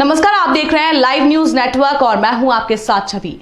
नमस्कार, आप देख रहे हैं लाइव न्यूज नेटवर्क और मैं हूं आपके साथ छवि।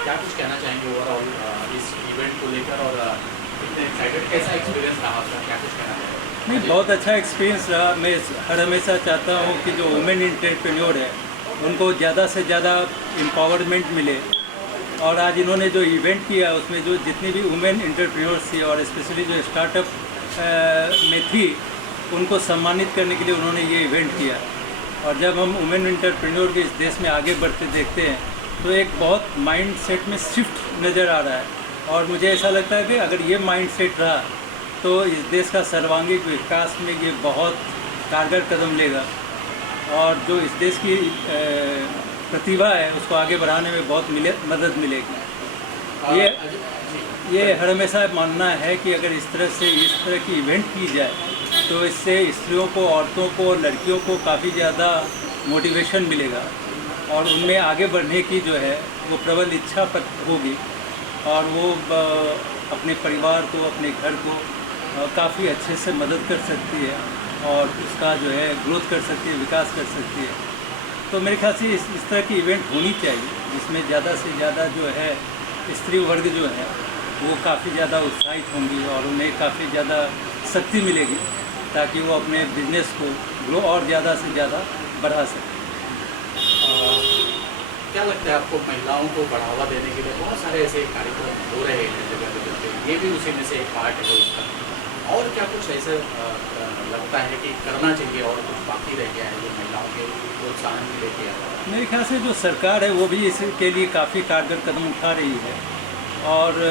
क्या कुछ कहना चाहेंगे ओवरऑल इस इवेंट को लेकर और इतने एक्साइटेड कैसा एक्सपीरियंस रहा आपका, क्या कुछ कहना चाहेंगे? नहीं, बहुत अच्छा एक्सपीरियंस रहा। मैं हर हमेशा चाहता हूँ कि जो वुमेन एंटरप्रेन्योर है उनको ज़्यादा से ज़्यादा एम्पावरमेंट मिले। और आज इन्होंने जो इवेंट किया उसमें जो जितनी भी वुमेन एंटरप्रेन्योर्स थी और स्पेशली जो स्टार्टअप में थी उनको सम्मानित करने के लिए उन्होंने ये इवेंट किया। और जब हम वुमेन एंटरप्रेन्योर के इस देश में आगे बढ़ते देखते हैं तो एक बहुत माइंड सेट में शिफ्ट नज़र आ रहा है। और मुझे ऐसा लगता है कि अगर ये माइंड सेट रहा तो इस देश का सर्वांगीण विकास में ये बहुत कारगर कदम लेगा और जो इस देश की प्रतिभा है उसको आगे बढ़ाने में बहुत मदद मिलेगी। ये हर हमेशा मानना है कि अगर इस तरह की इवेंट की जाए तो इससे स्त्रियों को, औरतों को, लड़कियों को काफ़ी ज़्यादा मोटिवेशन मिलेगा और उनमें आगे बढ़ने की जो है वो प्रबल इच्छा होगी और वो अपने परिवार को, अपने घर को काफ़ी अच्छे से मदद कर सकती है और उसका जो है ग्रोथ कर सकती है, विकास कर सकती है। तो मेरे ख्याल से इस तरह की इवेंट होनी चाहिए जिसमें ज़्यादा से ज़्यादा जो है स्त्री वर्ग जो है वो काफ़ी ज़्यादा उत्साहित होंगी और उन्हें काफ़ी ज़्यादा शक्ति मिलेगी ताकि वो अपने बिजनेस को ग्रो और ज़्यादा से ज़्यादा बढ़ा सकें। क्या लगता है आपको, महिलाओं को बढ़ावा देने के लिए बहुत सारे ऐसे कार्यक्रम हो रहे हैं जगह जगह पे, ये भी उसी में से एक पार्ट है उसका, और क्या कुछ ऐसा लगता है कि करना चाहिए और कुछ बाकी रह गया है जो महिलाओं के प्रोत्साहन के लेके आ रहा है? मेरे ख्याल से जो सरकार है वो भी इसके लिए काफ़ी कारगर कदम उठा रही है और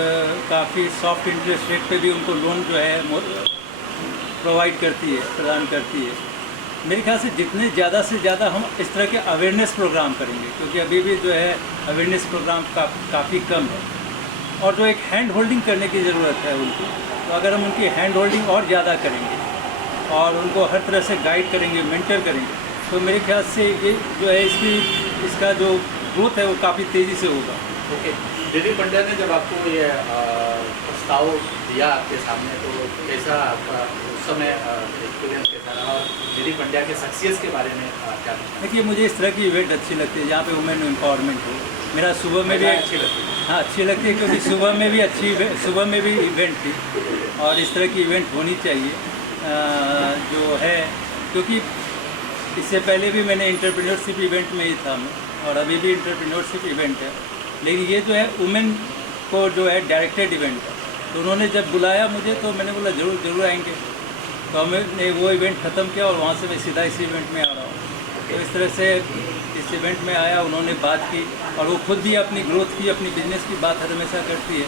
काफ़ी सॉफ्ट इंटरेस्ट रेट पे भी उनको लोन जो है प्रोवाइड करती है, प्रदान करती है। मेरे ख्याल से जितने ज़्यादा से ज़्यादा हम इस तरह के अवेयरनेस प्रोग्राम करेंगे, क्योंकि अभी भी जो है अवेयरनेस प्रोग्राम काफ़ी कम है और जो एक हैंड होल्डिंग करने की ज़रूरत है उनकी, तो अगर हम उनकी हैंड होल्डिंग और ज़्यादा करेंगे और उनको हर तरह से गाइड करेंगे, मेंटर करेंगे, तो मेरे ख्याल से ये जो है इसका जो ग्रोथ है वो काफ़ी तेज़ी से होगा। ओके, दीदी पंड्या ने जब आपको ये प्रस्ताव दिया आपके सामने तो कैसा आपका उस समय एक्सपीरियंस कैसा रहा और दीदी पंड्या के सक्सेस के बारे में क्या? देखिए, मुझे इस तरह की इवेंट अच्छी लगती है जहाँ पे वुमेन एम्पावरमेंट हो। मेरा सुबह में भी अच्छी लगती है। हाँ, अच्छी लगती है क्योंकि सुबह में भी इवेंट थी और इस तरह की इवेंट होनी चाहिए जो है, क्योंकि इससे पहले भी मैंने एंटरप्रेन्योरशिप इवेंट में ही था मैं और अभी भी एंटरप्रेन्योरशिप इवेंट है, लेकिन ये जो है वुमेन को जो है डायरेक्टेड इवेंट है। तो उन्होंने जब बुलाया मुझे तो मैंने बोला ज़रूर आएंगे। तो हमने वो इवेंट ख़त्म किया और वहाँ से मैं सीधा इस इवेंट में आ रहा हूँ। तो इस तरह से इस इवेंट में आया, उन्होंने बात की और वो खुद भी अपनी ग्रोथ की, अपनी बिजनेस की बात हर हमेशा करती है,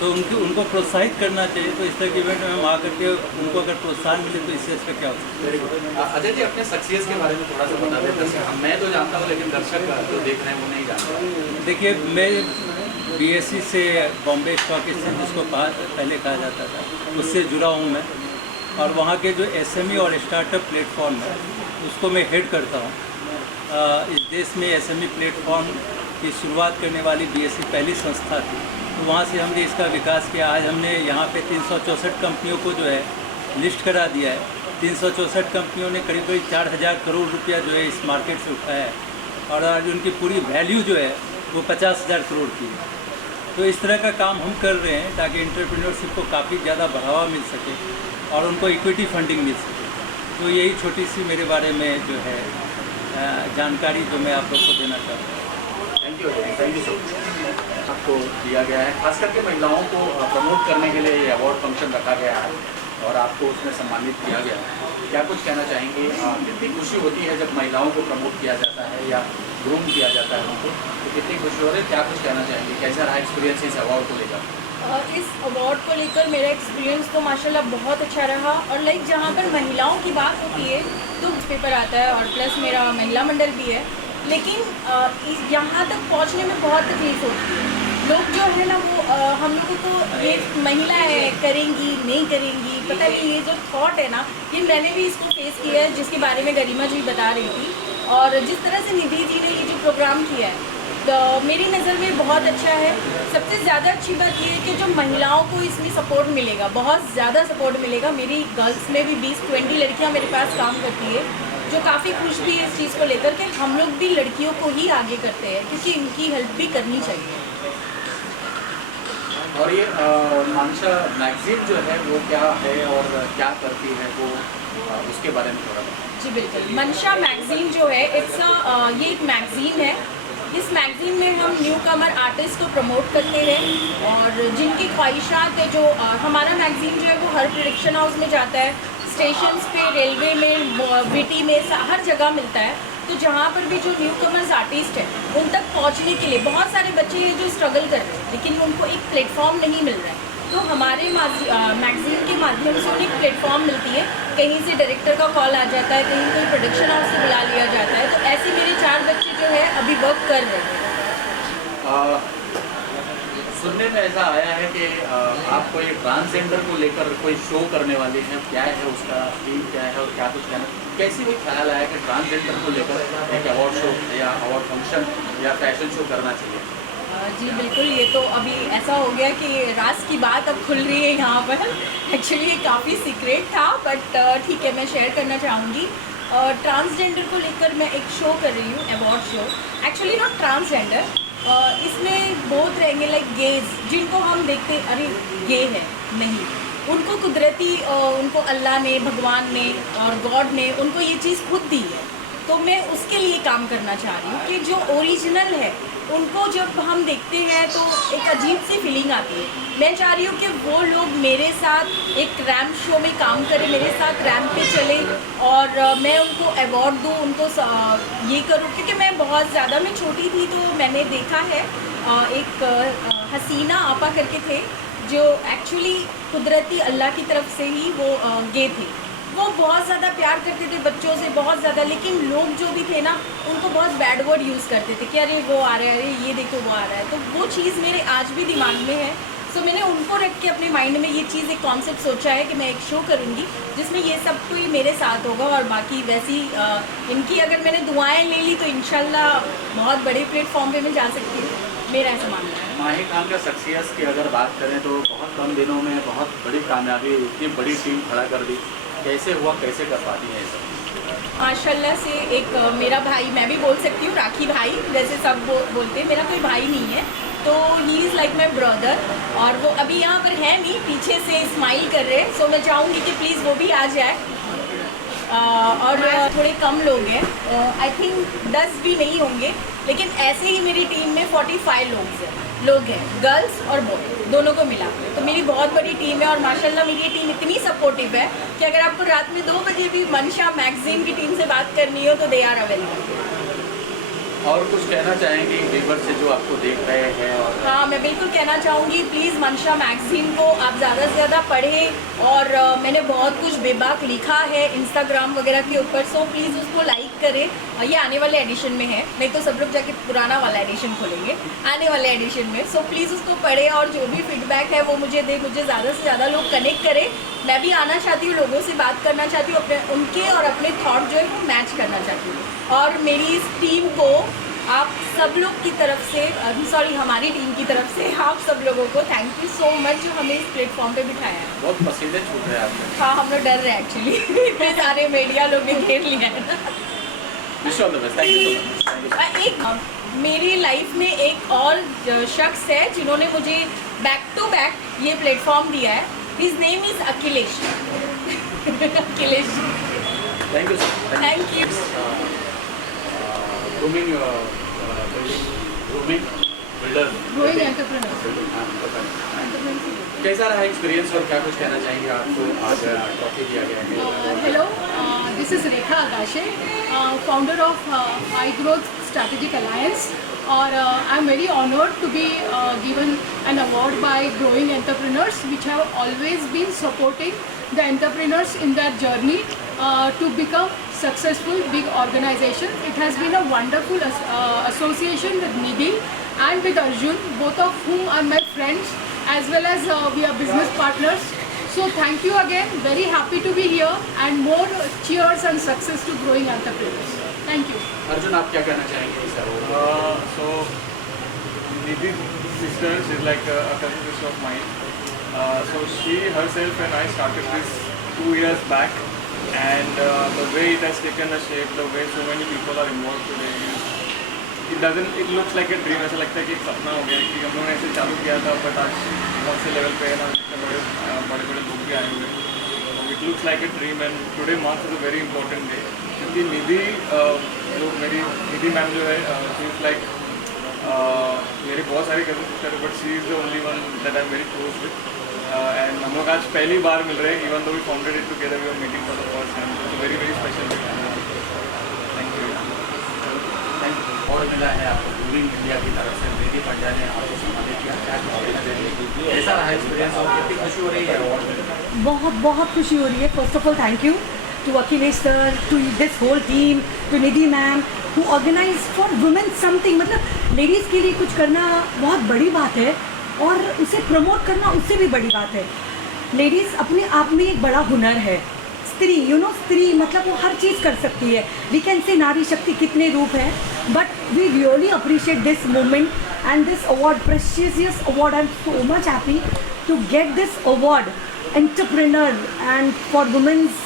तो उनको प्रोत्साहित करना चाहिए। तो इस तरह के इवेंट में हम आकर के उनको अगर प्रोत्साहन मिले तो इससे अच्छा क्या हो सकता है। अजय जी, अपने सक्सेस के बारे में थोड़ा सा बता दें दर्शक। मैं तो जानता हूँ लेकिन दर्शक जो देख रहे हैं वो नहीं जानते। देखिए, मैं BSE से बॉम्बे स्टॉक एक्सचेंज जिसको पहले कहा जाता था उससे जुड़ा हूँ मैं, और वहाँ के जो SME और स्टार्टअप प्लेटफॉर्म है उसको मैं हेड करता हूँ। इस देश में SME प्लेटफॉर्म की शुरुआत करने वाली BSE पहली संस्था थी, तो वहाँ से हमने इसका विकास किया। आज हमने यहाँ पे 364 कंपनियों को जो है लिस्ट करा दिया है। 364 कंपनियों ने करीब 4000 करोड़ रुपया जो है इस मार्केट से उठाया है और आज उनकी पूरी वैल्यू जो है वो 50,000 करोड़ की है। तो इस तरह का काम हम कर रहे हैं ताकि एंटरप्रेन्योरशिप को काफ़ी ज़्यादा बढ़ावा मिल सके और उनको इक्विटी फंडिंग मिल सके। तो यही छोटी सी मेरे बारे में जो है जानकारी जो मैं आप लोग को देना चाहता हूँ। Thank you so much. आपको दिया गया है, खास करके महिलाओं को प्रमोट करने के लिए ये अवार्ड फंक्शन रखा गया है और आपको उसमें सम्मानित किया गया है। क्या कुछ कहना चाहेंगे? कितनी खुशी होती है जब महिलाओं को प्रमोट किया जाता है या ग्रूम किया जाता है उनको, तो कितनी खुशी हो रही है? क्या कुछ कहना चाहेंगे? कैसा रहा एक्सपीरियंस इस अवार्ड को लेकर? इस अवार्ड को लेकर मेरा एक्सपीरियंस तो माशाल्लाह बहुत अच्छा रहा। और लाइक जहाँ पर महिलाओं की बात होती है तो पेपर आता है और प्लस मेरा महिला मंडल भी है, लेकिन यहाँ तक पहुँचने में बहुत तकलीफ होती है। लोग जो है ना वो हम लोगों को ये महिलाएं करेंगी नहीं करेंगी पता नहीं, ये जो थॉट है ना, ये मैंने भी इसको फेस किया है, जिसके बारे में गरिमा जी बता रही थी। और जिस तरह से निधि जी ने ये जो प्रोग्राम किया है तो मेरी नज़र में बहुत अच्छा है। सबसे ज़्यादा अच्छी बात ये है कि जो महिलाओं को इसमें सपोर्ट मिलेगा, बहुत ज़्यादा सपोर्ट मिलेगा। मेरी गर्ल्स में भी 20-20 लड़कियां मेरे पास काम करती है जो काफ़ी खुश भी है इस चीज़ को लेकर कि हम लोग भी लड़कियों को ही आगे करते हैं, क्योंकि इनकी हेल्प भी करनी चाहिए। और ये मानसा मैगजीन जो है वो क्या है और क्या करती है, वो उसके बारे में थोड़ा बताएं। जी बिल्कुल, मंशा मैगज़ीन जो है ये एक मैगज़ीन है। इस मैगज़ीन में हम न्यू कमर आर्टिस्ट को प्रमोट करते हैं और जिनकी ख्वाहिशात है जो हमारा मैगज़ीन जो है वो हर प्रोडक्शन हाउस में जाता है, स्टेशंस पे, रेलवे में, वीटी में, हर जगह मिलता है। तो जहाँ पर भी जो न्यू कमर्स आर्टिस्ट हैं उन तक पहुँचने के लिए बहुत सारे बच्चे हैं जो स्ट्रगल कर रहे हैं, लेकिन उनको एक प्लेटफॉर्म नहीं मिल रहा है। तो हमारे मैगज़ीन के माध्यम से उन्हें एक प्लेटफॉर्म मिलती है, कहीं से डायरेक्टर का कॉल आ जाता है, कहीं कोई प्रोडक्शन हाउस से बुला लिया जाता है। तो ऐसे मेरे 4 बच्चे जो है अभी वर्क कर रहे हैं। सुनने में ऐसा आया है कि आप कोई ट्रांसजेंडर को लेकर कोई शो करने वाले हैं, क्या है उसका थीम, क्या है और क्या कुछ कहना, कैसे भी ख्याल आया कि ट्रांसजेंडर को लेकर एक अवार्ड शो या अवार्ड फंक्शन या फैशन शो करना चाहिए? जी बिल्कुल, ये तो अभी ऐसा हो गया कि राज की बात अब खुल रही है यहाँ पर। एक्चुअली ये काफ़ी सीक्रेट था, बट ठीक है, मैं शेयर करना चाहूँगी। ट्रांसजेंडर को लेकर मैं एक शो कर रही हूँ, award show. Actually not transgender, इसमें बहुत रहेंगे लाइक गेज, जिनको हम देखते अरे गे है नहीं, उनको कुदरती उनको अल्लाह ने, भगवान ने और गॉड ने उनको ये चीज़ खुद दी है। तो मैं उसके लिए काम करना चाह रही हूँ कि जो ओरिजिनल है उनको जब हम देखते हैं तो एक अजीब सी फीलिंग आती है। मैं चाह रही हूँ कि वो लोग मेरे साथ एक रैम्प शो में काम करें, मेरे साथ रैम्प पे चले और मैं उनको अवार्ड दूँ, उनको ये करूँ। क्योंकि मैं बहुत ज़्यादा, मैं छोटी थी तो मैंने देखा है एक हसीना आपा करके थे जो एक्चुअली कुदरती अल्लाह की तरफ से ही वो गे थे। वो बहुत ज़्यादा प्यार करते थे बच्चों से, बहुत ज़्यादा, लेकिन लोग जो भी थे ना उनको बहुत बैड वर्ड यूज़ करते थे कि अरे वो आ रहा है, अरे ये देखो वो आ रहा है। तो वो चीज़ मेरे आज भी दिमाग में है। सो मैंने उनको रख के अपने माइंड में ये चीज़, एक कॉन्सेप्ट सोचा है कि मैं एक शो करूँगी जिसमें ये सब कोई मेरे साथ होगा और बाकी वैसी इनकी अगर मैंने दुआएँ ले ली तो इंशाल्लाह बहुत बड़े प्लेटफॉर्म पे मैं जा सकती हूँ, मेरा ऐसा मानना है। माही खान का सक्सेस की अगर बात करें तो बहुत कम दिनों में बहुत बड़ी कामयाबी, इतनी बड़ी टीम खड़ा कर दी, कैसे हुआ, कैसे कर पाती है ये सब? माशाल्लाह से एक मेरा भाई, मैं भी बोल सकती हूँ राखी भाई, वैसे सब बोलते हैं, मेरा कोई भाई नहीं है तो he is like my brother. और वो अभी यहाँ पर है नहीं, पीछे से स्माइल कर रहे हैं। सो मैं चाहूँगी कि प्लीज़ वो भी आ जाए। और थोड़े कम लोग हैं, आई थिंक 10 भी नहीं होंगे, लेकिन ऐसे ही मेरी टीम में 45 लोग हैं, गर्ल्स और बॉय दोनों को मिला। तो मेरी बहुत बड़ी टीम है और माशाल्लाह मेरी ये टीम इतनी सपोर्टिव है कि अगर आपको रात में 2 बजे भी मंशा मैगज़ीन की टीम से बात करनी हो तो दे आर अवेलेबल। और कुछ कहना चाहेंगे व्यूअर से जो आपको देख रहे हैं? और हाँ, मैं बिल्कुल कहना चाहूँगी, प्लीज़ मंशा मैगज़ीन को आप ज़्यादा से ज़्यादा पढ़ें। और मैंने बहुत कुछ बेबाक लिखा है इंस्टाग्राम वगैरह के ऊपर, सो प्लीज़ उसको लाइक करें। ये आने वाले एडिशन में है, नहीं तो सब लोग जाके पुराना वाला एडिशन खोलेंगे आने वाले एडिशन में। सो प्लीज़ उसको पढ़ें और जो भी फीडबैक है वो मुझे दे, मुझे ज़्यादा से ज़्यादा लोग कनेक्ट करें। मैं भी आना चाहती हूँ, लोगों से बात करना चाहती हूँ, अपने उनके और अपने थॉट जो है वो मैच करना चाहती हूँ। और मेरी इस टीम को आप सब लोग की तरफ से, सॉरी हमारी टीम की तरफ से आप सब लोगों को थैंक यू सो मच जो हमें इस प्लेटफॉर्म पे बिठाया है। बहुत पसीने छूट रहे हैं आपके। हाँ, हम लोग डर रहे हैं एक्चुअली इतने सारे मीडिया लोग ने घेर लिया है ना। Wish all the best, thank you so much. एक मेरी लाइफ में एक और शख्स है जिन्होंने मुझे बैक टू बैक ये प्लेटफॉर्म दिया है। His name is Akhilesh. Akhilesh, thank you sir. Thank you. Grooming building grooming builder growing entrepreneur. कैसा रहा एक्सपीरियंस और क्या कुछ कहना चाहेंगे आपको? आज ट्रॉफी दिया गया है। Hello, this is Rekha Agashe, founder of iGrowth Strategic Alliance. और I'm very honored to be given an award by Growing Entrepreneurs, which have always been supporting the entrepreneurs in their journey to become successful big organizations. It has been a wonderful association with Nidhi and with Arjun, both of whom are my friends, as well as we are business partners. So thank you again, very happy to be here, and more cheers and success to Growing Entrepreneurs. Thank you. Arjun, आप क्या कहना चाहेंगे इस award? So Nidhi sister, she's like a cousin sister of mine. So she herself and I started this 2 years back, and the way it has taken a shape, the way so many people are involved today, it looks like a dream. ऐसा लगता है कि एक सपना हो गया कि हम लोगों ने ऐसे चालू किया था, बट आज बहुत से लेवल पे है ना, बड़े बड़े लोग भी आए हुए हैं. It looks like a dream, and today marks is a very important day. क्योंकि निधि जो मेरी निधि मैम जो है, शी इज़ लाइक मेरे बहुत सारे कजन सिस्टर है, but she is the only one that I am very close with. And हम लोग आज पहली बार मिल रहे हैं, even though we founded it together, we are meeting for the first time. It's very very special day. Thank you. और मिला है आपको ग्रूमिंग इंडिया की तरफ से, निधि पंड्या ने आपको सम्मानित किया. कैसा रहा एक्सपीरियंस और कितनी खुशी हो रही है अवार्ड में? बहुत बहुत खुशी हो रही है. First of all thank you to Akhilesh sir, to this whole team, to Nidhi ma'am who organise for women something. मतलब लेडीज़ के लिए कुछ करना बहुत बड़ी बात है, और उसे प्रमोट करना उससे भी बड़ी बात है. लेडीज़ अपने आप में एक बड़ा हुनर है. स्त्री स्त्री मतलब वो हर चीज़ कर सकती है. वी कैन से नारी शक्ति कितने रूप हैं, but we really appreciate this moment and this award, precious award. I am so much happy to get this award entrepreneur and for womens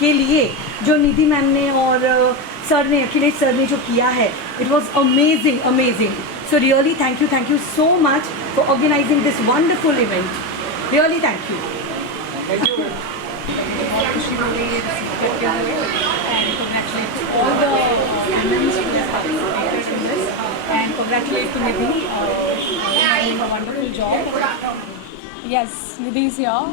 के लिए जो निधि मैम ने और सर ने, अखिलेश सर ने जो किया है. It was amazing amazing. So really thank you so much for organising this wonderful event. Really thank you. बहुत खुशी हो रही है करते हुए, and congratulate to all the women who have participated in this, and congratulate to Nidhi doing a wonderful job. Yes, Nidhi is here.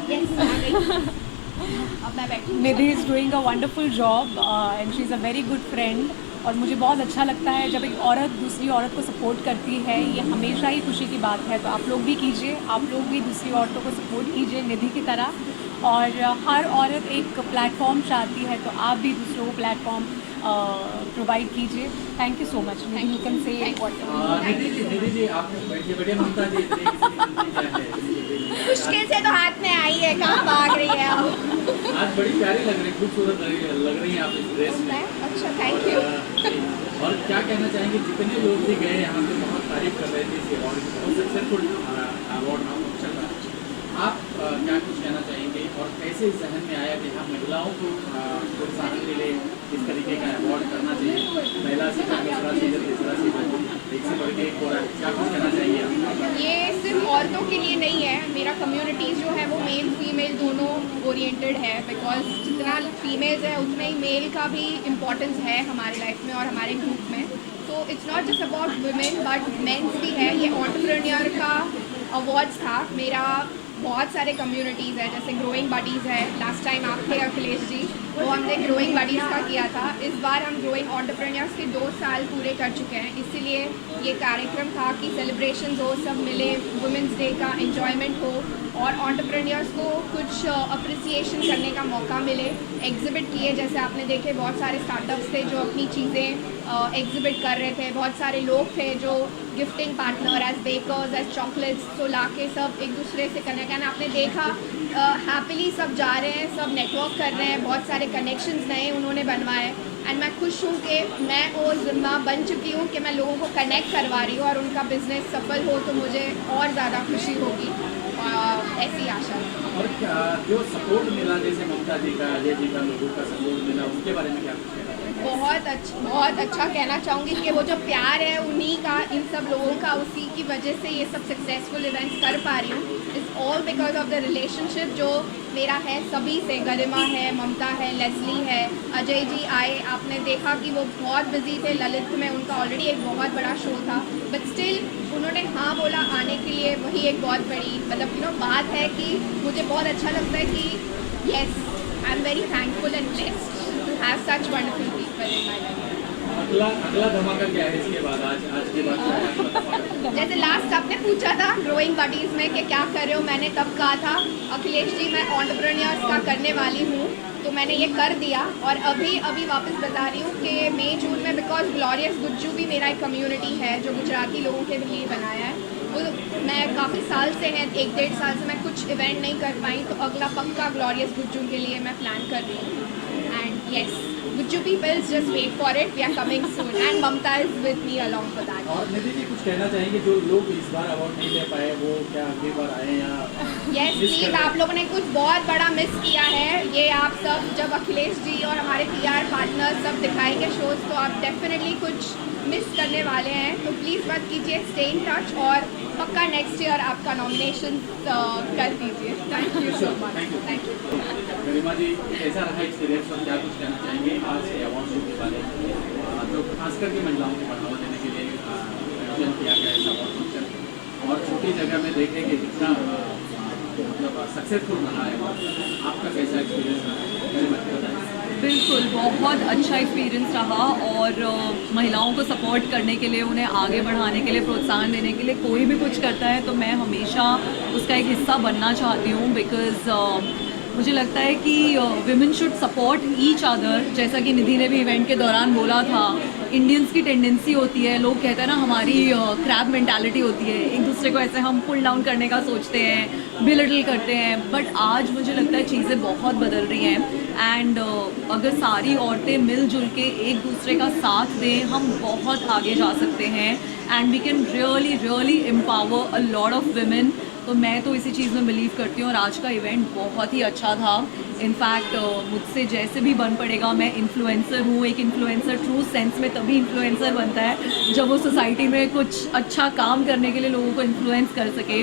Nidhi is doing a wonderful job, and she is a very good friend. और मुझे बहुत अच्छा लगता है जब एक औरत दूसरी औरत को सपोर्ट करती है. ये हमेशा ही खुशी की बात है. तो आप लोग भी कीजिए, आप लोग भी दूसरी औरतों को सपोर्ट कीजिए निधि की तरह. और हर औरत एक प्लेटफॉर्म चाहती है, तो आप भी दूसरों को प्लेटफॉर्म प्रोवाइड कीजिए. Thank you so much. Thank you कैन से निधि जी आप बैठिए. ममता जी मुश्किल से तो हाथ में आई है, कहाँ भाग रही है आप? आज बड़ी प्यारी लग रही, खूबसूरत लग रही हैं आप इस ड्रेस में. अच्छा, थैंक यू. और क्या कहना चाहेंगे? जितने लोग भी गए यहाँ पे बहुत तारीफ कर रहे थे इस अवार्ड की, बहुत सक्सेसफुल अवार्ड नाम चल रहा है. आप क्या कुछ कहना चाहेंगे और कैसे इस जहन में आया कि हाँ महिलाओं को प्रोत्साहन मिले, इस तरीके का अवार्ड करना चाहिए? महिला सीजन, दूसरा सीजन, तीसरा सीजन, एक से बढ़ के एक हो रहा है. क्या कुछ कहना चाहिए आप? ये सिर्फ औरतों के लिए नहीं है. मेरा कम्युनिटीज़ जो है वो मेल फीमेल दोनों ओरिएंटेड है, बिकॉज जितना फीमेल्स है उतना ही मेल का भी इम्पोर्टेंस है हमारे लाइफ में और हमारे ग्रुप में. तो it's not just about women but mens भी है. ये एंटरप्रेन्योर का अवार्ड्स था. मेरा बहुत सारे कम्युनिटीज़ है, जैसे ग्रोइंग बडीज़ है. लास्ट टाइम आप थे अखिलेश जी, वो हमने ग्रोइंग बडीज़ का किया था. इस बार हम ग्रोइंग एंटरप्रेन्योर्स के 2 साल पूरे कर चुके हैं. इसीलिए ये कार्यक्रम था कि सेलिब्रेशंस हो, सब मिले, वुमेंस डे का एंजॉयमेंट हो और एंटरप्रेन्योर्स को कुछ अप्रिसिएशन करने का मौका मिले. एग्जिबिट किए, जैसे आपने देखे बहुत सारे स्टार्टअप्स थे जो अपनी चीज़ें एग्जिबिट कर रहे थे. बहुत सारे लोग थे जो gifting partner as bakers, as chocolates, तो ला के सब एक दूसरे से कनेक्ट. एंड आपने देखा हैप्पीली सब जा रहे हैं, सब नेटवर्क कर रहे हैं. बहुत सारे कनेक्शंस नए उन्होंने बनवाए. एंड मैं खुश हूँ कि मैं वो जिम्मा बन चुकी हूँ कि मैं लोगों को कनेक्ट करवा रही हूँ और उनका बिजनेस सफल हो तो मुझे और ज़्यादा खुशी होगी. ऐसी आशा है. और जो सपोर्ट मिला, जैसे ममता जी का, अजय जी का, लोगों का सपोर्ट मिला, उसके बारे में क्या कुछ कहना चाहिए? बहुत अच्छा कहना चाहूँगी कि वो जो प्यार है उन्हीं का, इन सब लोगों का, उसी की वजह से ये सब सक्सेसफुल इवेंट्स कर पा रही हूँ। It's all because of the relationship जो मेरा है सभी से। गरिमा है, ममता है, लेस्ली है, अजय जी आए, आपने देखा कि वो बहुत बिजी थे ललित में, उनका ऑलरेडी एक बहुत बड़ा शो था, बट स्टिल उन्होंने हाँ बोला आने के लिए। वही एक बहुत बड़ी मतलब बात है कि मुझे बहुत अच्छा लगता है कि yes, I am very thankful and blessed to have such wonderful people in my life. अगला धमाका क्या है इसके बाद? आज के बाद क्या है अगला धमाका? जैसे लास्ट आपने पूछा था ग्रोइंग बडीज़ में कि क्या कर रहे हो, मैंने तब कहा था अखिलेश जी मैं एंटरप्रेन्योर्स का करने वाली हूँ, तो मैंने ये कर दिया। और अभी वापस बता रही हूँ कि मई जून में, बिकॉज ग्लोरियस गुज्जू भी मेरा एक कम्युनिटी है जो गुजराती लोगों के लिए बनाया है, वो मैं काफ़ी साल से है, 1-1.5 साल से मैं कुछ इवेंट नहीं कर पाई, तो अगला पक्का ग्लोरियस गुज्जू के लिए मैं प्लान कर रही हूँ। And yes, Guju people just wait for it. We are coming soon, and Mamta is with me along for that. और निधि जी कुछ कहना चाहेंगे जो लोग इस बार अवार्ड नहीं ले पाए, वो क्या अगली बार आए या Yes, प्लीज़, आप लोगों ने कुछ बहुत बड़ा मिस किया है। ये आप सब जब अखिलेश जी और हमारे PR पार्टनर्स सब दिखाएंगे शोज, तो आप डेफिनेटली कुछ मिस करने वाले हैं, तो प्लीज़ मत कीजिए, स्टे इन टच और पक्का नेक्स्ट ईयर आपका नॉमिनेशन कर दीजिए। Thank you so much. Thank you. Garima ji, कैसा रहा एक्सपीरियंस और क्या कुछ कहना चाहेंगे आज के अवार्ड शो के बारे में, जो खास करके महिलाओं को बढ़ावा देने के लिए आयोजन किया गया इस अवार्ड फंक्शन, और छोटी जगह में देखें कि कितना मतलब सक्सेसफुल रहा है, आपका कैसा एक्सपीरियंस रहा है? गरिमा जी बताइए। बिल्कुल, बहुत अच्छा एक्सपीरियंस रहा, और महिलाओं को सपोर्ट करने के लिए, उन्हें आगे बढ़ाने के लिए, प्रोत्साहन देने के लिए कोई भी कुछ करता है तो मैं हमेशा उसका एक हिस्सा बनना चाहती हूँ, बिकॉज़ मुझे लगता है कि women should support each other. जैसा कि निधि ने भी इवेंट के दौरान बोला था, इंडियंस की टेंडेंसी होती है, लोग कहते हैं ना हमारी क्रैब मेंटालिटी होती है, एक दूसरे को ऐसे हम पुल डाउन करने का सोचते हैं, बिलिटल करते हैं, बट आज मुझे लगता है चीज़ें बहुत बदल रही हैं। एंड अगर सारी औरतें मिलजुल के एक दूसरे का साथ दें, हम बहुत आगे जा सकते हैं, and we can really empower a lot of women. तो मैं तो इसी चीज़ में बिलीव करती हूँ, और आज का इवेंट बहुत ही अच्छा था। इनफैक्ट मुझसे जैसे भी बन पड़ेगा, मैं इन्फ्लुएंसर हूँ, एक इन्फ्लुएंसर ट्रू सेंस में तभी इन्फ्लुएंसर बनता है जब वो सोसाइटी में कुछ अच्छा काम करने के लिए लोगों को इन्फ्लुएंस कर सके।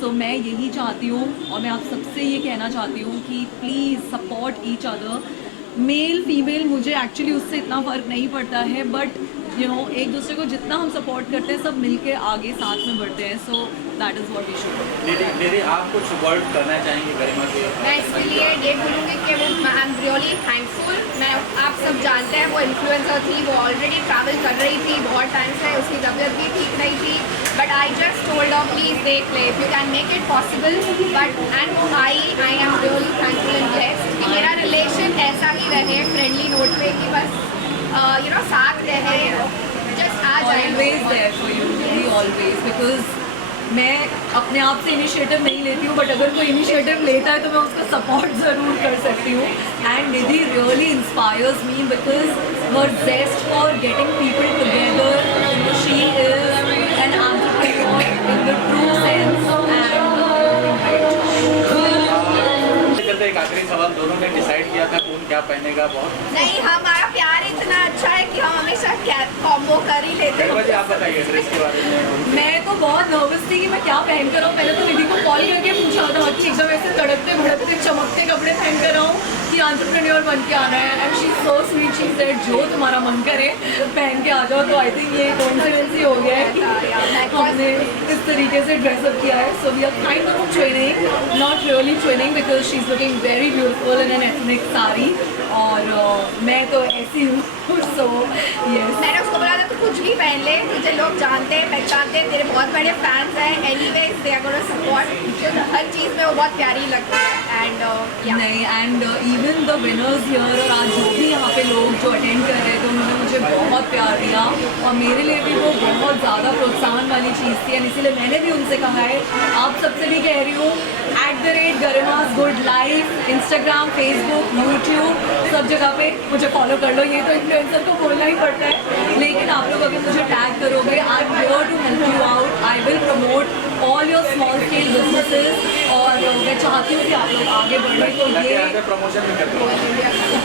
सो मैं यही चाहती हूँ, और मैं आप सबसे ये कहना चाहती हूँ कि please support each other. Male female मुझे एक्चुअली उससे इतना फ़र्क नहीं पड़ता है, बट एक दूसरे को जितना हम सपोर्ट करते हैं, सब मिलके आगे साथ में बढ़ते हैं। So that is what we should. दीदी, आप कुछ वर्ड करना चाहेंगे गरिमा के? मैं इसके लिए ये बोलूँगी कि वो आई एम रियली थैंकफुल। मैं, आप सब जानते हैं वो इन्फ्लुएंसर थी, वो ऑलरेडी ट्रैवल कर रही थी बहुत टाइम से, उसकी तबीयत भी ठीक नहीं थी, but I just told of please देख ले, you can make it possible. But and I am really thankful and blessed कि मेरा रिलेशन ऐसा ही रहे, फ्रेंडली नोट पे, कि बस साथ रहे, जस्ट आ जाए। Always there for you, really always, because मैं अपने आप से इनिशिएटिव नहीं लेती हूँ, बट अगर कोई इनिशिएटिव लेता है तो मैं उसका सपोर्ट ज़रूर कर सकती हूँ। And Nidhi really inspires me because her zest for getting people together, she is an entrepreneur in the true sense. And एक आखिरी सवाल, दोनों ने डिसाइड किया था कौन क्या पहनेगा? बहुत नहीं, हमारा प्यार इतना अच्छा है कि हम हमेशा कॉम्बो कर ही लेते हैं। गरिमा जी, आप बताइए ड्रेस के बारे में। मैं तो बहुत नर्वस थी कि मैं क्या पहन कर आऊँ। मैंने तो निधि को कॉल करके पूछा था कि एकदम ऐसे तड़कते भड़कते चमकते कपड़े पहन कर आऊँ कि एंटरप्रेन्योर बन के आना है। And she is so sweet, she said जो तुम्हारा मन करे पहन के आ जाओ। तो आई थिंक ये कोइंसिडेंस ही हो गया है कि हमने इस तरीके से ड्रेसअप किया है। So we are kind of training, not really training, because she is looking very beautiful in an ethnic sari, और मैं तो ऐसी हूँ। सो यस, मैंने उसको बोला था तू कुछ भी पहन ले, तुझे लोग जानते हैं, पहचानते हैं, तेरे बहुत बड़े फैंस हैं, anyways they are gonna support. हर चीज़ में वो बहुत प्यारी लगती है। एंड नहीं, and even the winners here, और आज जो भी यहाँ पे लोग जो अटेंड कर रहे थे उन्होंने मुझे बहुत प्यार दिया, और मेरे लिए भी वो बहुत ज़्यादा प्रोत्साहन वाली चीज़ थी। एंड इसीलिए मैंने भी उनसे कहा है, आप सबसे भी कह रही हूँ, @गरिमा's good life, Instagram, Facebook, YouTube, सब जगह पे मुझे फॉलो कर लो। ये तो इन्फ्लुएंसर को बोलना ही पड़ता है, लेकिन आप लोग अगर मुझे टैग करोगे, I am here to help you out, I will promote all your small scale businesses, और मैं चाहती हूँ कि आप लोग आगे बढ़े। तो ये प्रमोशन भी करते हैं।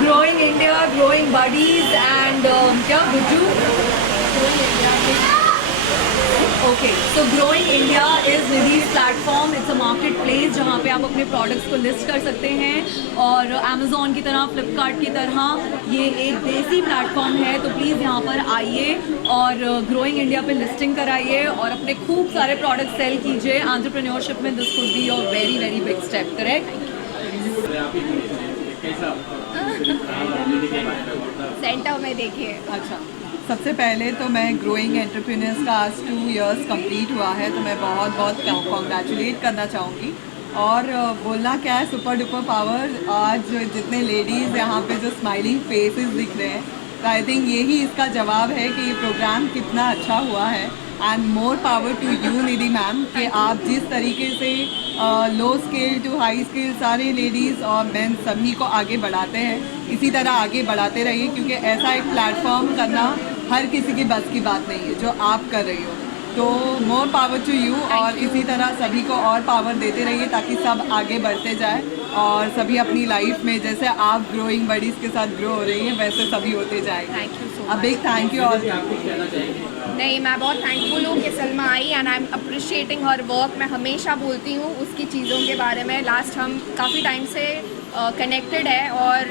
Growing India, growing buddies and क्या Gujju, okay, so growing India is Nidhi's platform. It's a market place जहाँ पे आप अपने प्रोडक्ट्स को लिस्ट कर सकते हैं, और अमेज़ॉन की तरह, फ्लिपकार्ट की तरह ये एक देसी प्लेटफॉर्म है। तो प्लीज़ यहाँ पर आइए और ग्रोइंग इंडिया पे लिस्टिंग कराइए और अपने खूब सारे प्रोडक्ट सेल कीजिए। एंटरप्रेन्योरशिप में this could be your very very big step, correct? Centre में देखिए। अच्छा, सबसे पहले तो मैं ग्रोइंग एंटरप्रेन्योर्स का आज 2 इयर्स कंप्लीट हुआ है, तो मैं बहुत बहुत कॉन्ग्रेचुलेट करना चाहूँगी। और बोलना क्या है, सुपर डुपर पावर। आज जितने लेडीज़ यहाँ पे जो स्माइलिंग फेसेस दिख रहे हैं, तो आई थिंक यही इसका जवाब है कि ये प्रोग्राम कितना अच्छा हुआ है। And more power to you Nidhi ma'am, कि आप जिस तरीके से low scale to high scale सारे लेडीज़ और मेन सभी को आगे बढ़ाते हैं, इसी तरह आगे बढ़ाते रहिए, क्योंकि ऐसा एक प्लेटफॉर्म करना हर किसी की बस की बात नहीं है जो आप कर रही हो। तो मोर पावर टू यू, और इसी तरह सभी को और पावर देते रहिए ताकि सब आगे बढ़ते जाए और सभी अपनी लाइफ में जैसे आप ग्रोइंग बडीज़ के साथ ग्रो हो रही हैं वैसे सभी होते जाएंगे। Thank you so a big thank you all. नहीं, मैं बहुत थैंकफुल हूँ कि Salma I and I am appreciating her work. मैं हमेशा बोलती हूँ उसकी चीज़ों के बारे में। लास्ट हम काफ़ी टाइम से कनेक्टेड है, और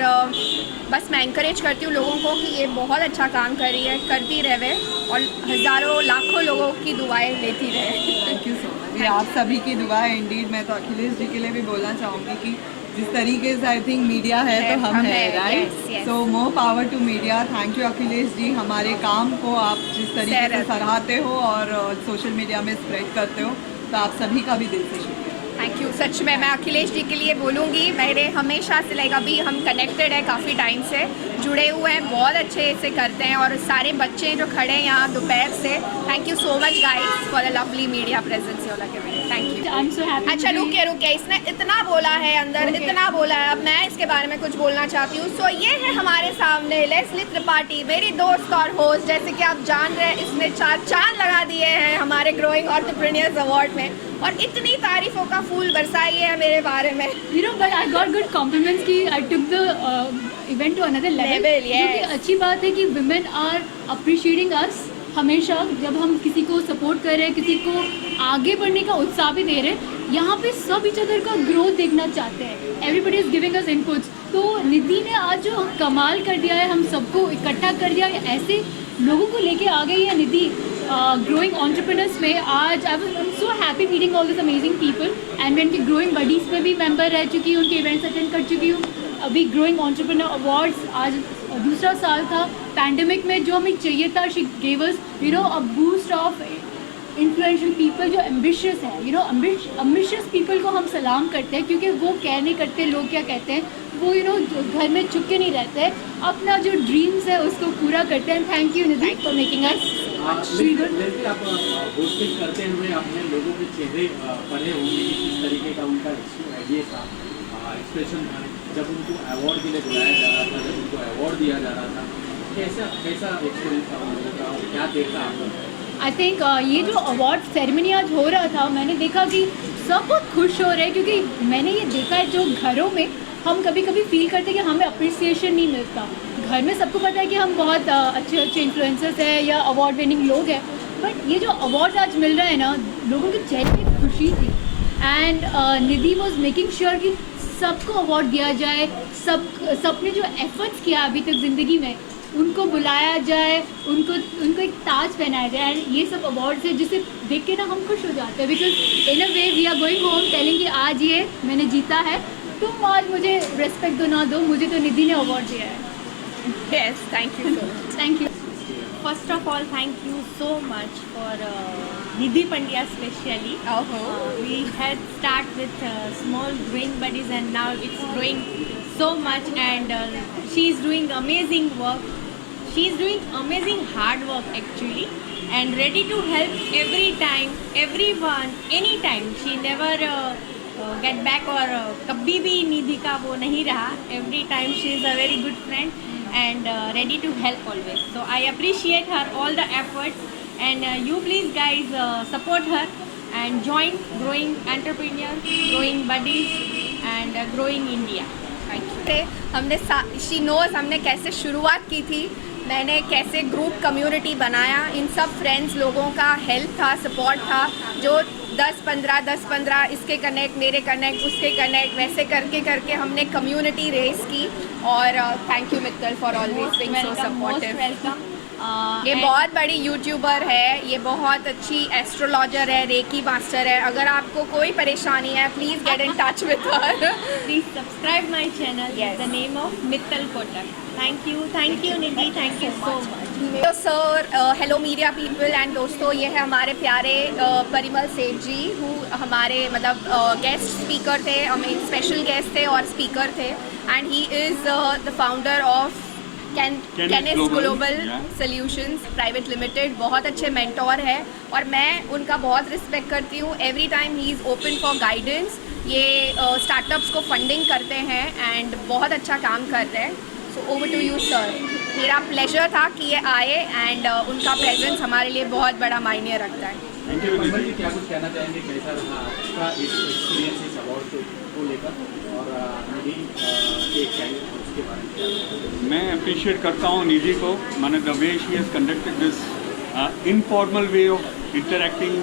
बस मैं इंकरेज करती हूँ लोगों को कि ये बहुत अच्छा काम कर रही है, करती रहे और हज़ारों लाखों लोगों की दुआएं लेती रहे। Thank you so much. ये आप सभी की दुआ है इंडीड। मैं तो अखिलेश जी के लिए भी बोलना चाहूँगी कि जिस तरीके से आई थिंक मीडिया है तो हम है, right? yes, yes. So more power to media. Thank you Akhilesh ji, हमारे काम को आप जिस तरीके से सराहते हो और सोशल मीडिया में स्प्रेड करते हो, तो आप सभी का भी दिल से शुक्रिया। Thank you. सच में मैं अखिलेश जी के लिए बोलूँगी, मेरे हमेशा से लाइक अभी हम कनेक्टेड है, काफ़ी टाइम से जुड़े हुए हैं, बहुत अच्छे से करते हैं, और सारे बच्चे जो खड़े हैं यहाँ दोपहर से, thank you so much guys for a lovely media presence your लगे। Thank you. I am so happy. अच्छा रुकिए, इसने इतना बोला है अंदर, इतना बोला है, अब मैं इसके बारे में कुछ बोलना चाहती हूँ। सो ये है हमारे सामने लेस्ली त्रिपाठी, मेरी दोस्त और होस्ट। जैसे कि आप जान रहे हैं, इसने 4 चांद लगा दिए हैं हमारे ग्रोइंग एंटरप्रेन्योर्स अवार्ड में, और इतनी तारीफों का फूल बरसाई है मेरे बारे में। You know, but I got good compliments कि I took the event to another level. Yes. जो कि अच्छी बात है कि women are appreciating us। हमेशा जब हम किसी को सपोर्ट कर रहे हैं, किसी को आगे बढ़ने का उत्साह भी दे रहे हैं, यहाँ पे सब इच अदर का ग्रोथ देखना चाहते हैं। Everybody is giving us inputs. तो निधि ने आज जो कमाल कर दिया है, हम सबको इकट्ठा कर दिया है, ऐसे लोगों को लेके आ गई है निधि ग्रोइंग एंटरप्रेन्योर्स में। आज आई am so happy meeting all this amazing people, and मैं इनके ग्रोइंग बडीज़ में भी मेंबर रह चुकी हूँ, उनके इवेंट्स अटेंड कर चुकी हूँ। अभी ग्रोइंग एंटरप्रेन्योर अवार्ड्स आज दूसरा साल था। पैंडेमिक में जो हमें चाहिए था, she gave us you know a boost of influential people जो एम्बिशियस है। यू नो एम्बिशियस पीपल को हम सलाम करते हैं, क्योंकि वो केयर नहीं करते लोग क्या कहते हैं, वो यू नो घर में चुप के नहीं रहते, अपना जो ड्रीम्स है उसको पूरा करते हैं। Thank you Nidhi for making us लेकिन आप होस्टिंग करते हुए अपने लोगों के चेहरे पढ़े होंगे कि किस तरीके का उनका ये था, एक्सप्रेशन था जब उनको अवार्ड के लिए बुलाया जा रहा था, जब उनको अवार्ड दिया जा रहा था, कैसा एक्सपीरियंस था उन लोगों का और क्या देखा आपने? आई थिंक ये जो अवार्ड सेरेमनी आज हो रहा था, मैंने देखा कि सब बहुत खुश हो रहे हैं, क्योंकि मैंने ये देखा है जो घरों में हम कभी कभी फील करते हैं कि हमें अप्रिसिएशन नहीं मिलता। घर में सबको पता है कि हम बहुत अच्छे अच्छे इन्फ्लुएंसर्स हैं या अवार्ड विनिंग लोग हैं, बट ये जो अवार्ड आज मिल रहा है ना, लोगों के चेहरे पे खुशी थी। And Nidhi was making sure कि सबको अवार्ड दिया जाए, सबने जो एफर्ट्स किया अभी तक ज़िंदगी में उनको बुलाया जाए, उनको एक ताज पहनाया जाए। एंड ये सब अवार्ड्स है जिसे देख के ना हम खुश हो जाते हैं, because in a way we are going home telling कि आज ये मैंने जीता है, तुम आज मुझे रेस्पेक्ट दो ना दो, मुझे तो निधि ने अवार्ड दिया है। Yes, thank you so much. Thank you. First of all, thank you so much for Nidhi Pandya especially. We had start with small growing buddies and now it's growing so much, and she is doing amazing work. She is doing amazing hard work actually, and ready to help every time, everyone, anytime. She never get back or कभी भी निधि का वो नहीं रहा. Every time she is a very good friend. and ready to help always. So I appreciate her all the efforts, and you please guys support her and join growing entrepreneurs, growing buddies and growing India. Thank you. हमने she knows हमने कैसे शुरुआत की थी, मैंने कैसे group community बनाया, इन सब फ्रेंड्स लोगों का हेल्प था, सपोर्ट था, जो 10-15 इसके कनेक्ट, मेरे कनेक्ट, उसके कनेक्ट, वैसे करके करके हमने कम्युनिटी रेस की. और thank you Mittal for always being so supportive. Welcome. ये बहुत बड़ी यूट्यूबर है, ये बहुत अच्छी एस्ट्रोलॉजर है, रेकी मास्टर है. अगर आपको कोई परेशानी है please get in touch with her. Please subscribe my channel. Yes. The name of Mittal Kotak. Thank you Nidhi, thank you so much. तो sir, hello media people and दोस्तों, ये है हमारे प्यारे परिमल सेठ जी, हु हमारे मतलब गेस्ट स्पीकर थे, स्पेशल गेस्ट थे और स्पीकर थे. And he is the founder of कैनिस global solutions private limited. बहुत अच्छे मेंटोर है और मैं उनका बहुत रिस्पेक्ट करती हूँ. Every time he is open for guidance. ये स्टार्टअप्स को फंडिंग करते हैं एंड बहुत अच्छा काम कर रहे हैं. So over to you sir. मेरा प्लेजर था कि ये आए एंड उनका प्रेजेंस हमारे लिए बहुत बड़ा मायने रखता है. Thank you. परिमल जी, क्या कुछ कहना चाहेंगे, कैसा रहा आपका इस एक्सपीरियंस इस अवार्ड को लेकर, और निधि के कैरियर उसके बारे में? मैं अप्रिशिएट करता हूँ निधि को, माने the way she has conducted this informal way of interacting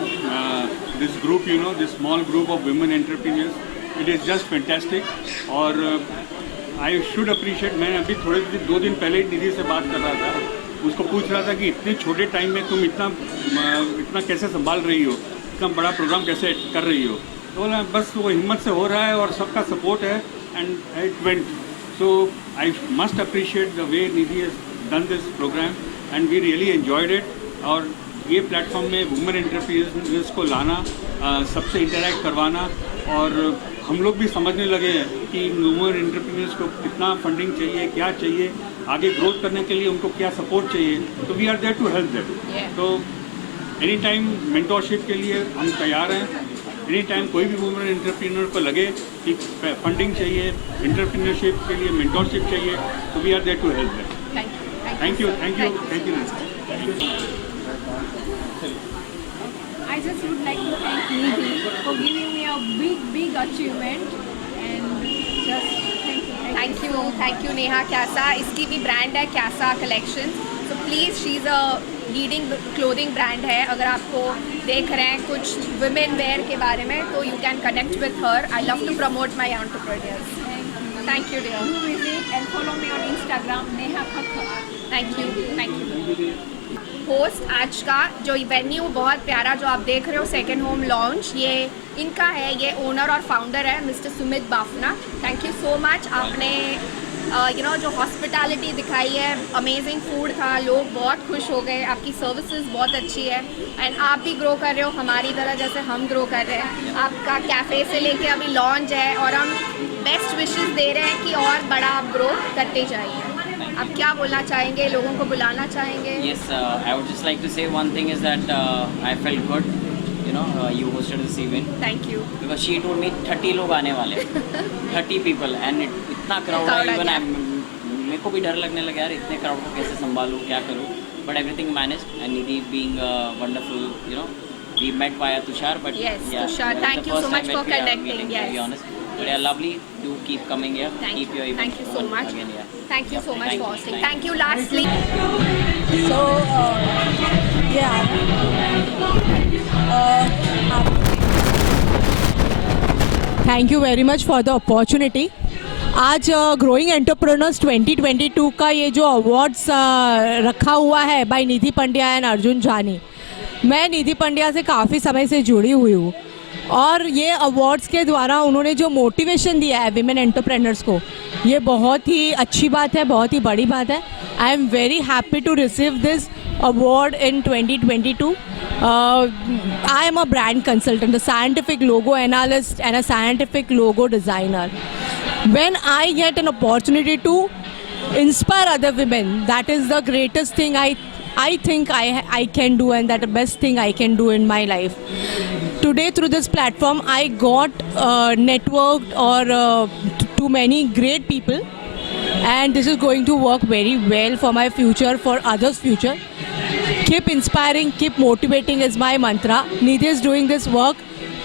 this group, you know, this small group of women entrepreneurs. It is just fantastic. और आई शुड अप्रिशिएट, मैं अभी 2 दिन पहले ही निधि से बात कर रहा था, उसको पूछ रहा था कि इतने छोटे टाइम में तुम इतना कैसे संभाल रही हो, इतना बड़ा प्रोग्राम कैसे कर रही हो. तो बोला बस वो हिम्मत से हो रहा है और सबका सपोर्ट है and it went. So I must appreciate the way Nidhi has done this programme and we really enjoyed it. और ये प्लेटफॉर्म में वुमेन एंटरप्रेन्योर्स को लाना, सबसे इंटरैक्ट करवाना, और हम लोग भी समझने लगे हैं कि वुमेन एंटरप्रेन्योर्स को कितना फंडिंग चाहिए, क्या चाहिए, आगे ग्रोथ करने के लिए उनको क्या सपोर्ट चाहिए. तो we are there to help them. तो एनी टाइम मेंटोरशिप के लिए हम तैयार हैं. एनी टाइम कोई भी वुमेन एंटरप्रेन्योर को लगे कि फंडिंग चाहिए, एंटरप्रेन्योरशिप के लिए मेंटोरशिप चाहिए, तो we are there to help them. Thank you. I just would like to thank Nidhi for giving me a big achievement and just thank you Neha Kyasa. इसकी भी ब्रांड है Kyasa collections. So please, she is a leading clothing brand है. अगर आपको देख रहे हैं कुछ वुमेन वेयर के बारे में तो you can connect with her. I love to promote my entrepreneurs. Thank you dear. Do visit and follow me on Instagram, Neha Khakkar. Thank you. Host आज का जो वेन्यू बहुत प्यारा जो आप देख रहे हो, सेकेंड होम लॉन्च, ये इनका है. ये ओनर और फाउंडर है mister Sumit Bafna. Thank you so much. आपने जो हॉस्पिटैलिटी दिखाई है, अमेजिंग फूड था, लोग बहुत खुश हो गए, आपकी सर्विसेज बहुत अच्छी है एंड आप भी ग्रो कर रहे हो हमारी तरह जैसे हम ग्रो कर रहे हैं. आपका कैफ़े से लेके अभी लॉन्च है और हम बेस्ट विशेस दे रहे हैं कि और बड़ा आप ग्रो करते जाइए. आप क्या बोलना चाहेंगे, लोगों को बुलाना चाहेंगे? Yes, I would just like to say one thing is that I felt good, you hosted this event. Thank you. Because she told me 30 लोग आने वाले, 30 people, and इतना crowd है, even मेरे को भी डर लगने लगा यार, इतने crowd को कैसे संभालूं, क्या करूं, but everything managed, and Nidhi being wonderful, we met via Tushar, but yes, yeah, Tushar, thank you so much for connecting. Yes, to be honest. But yeah, lovely to keep coming here. Keep your event. Thank you so much. Again, yeah. Thank you so much Thank for you. hosting. Thank you. Lastly, So, thank you very much for the opportunity. आज growing entrepreneurs 2022 का ये जो awards रखा हुआ है by Nidhi Pandya and Arjun Jani. मैं निधि पंड्या से काफ़ी समय से जुड़ी हुई हूँ और ये अवार्ड्स के द्वारा उन्होंने जो मोटिवेशन दिया है विमेन एंटरप्रेन्योर्स को, ये बहुत ही अच्छी बात है, बहुत ही बड़ी बात है. I am very happy to receive this award in 2022. I am a brand consultant, a scientific logo analyst and a scientific logo designer. When I get an opportunity to inspire other women, that is the greatest thing I think I can do, and that the best thing I can do in my life. Today through this platform I got networked or to many great people and this is going to work very well for my future, for others' future. Keep inspiring, keep motivating is my mantra. Nidhi is doing this work.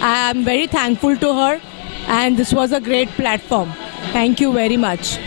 I am very thankful to her, and this was a great platform. Thank you very much.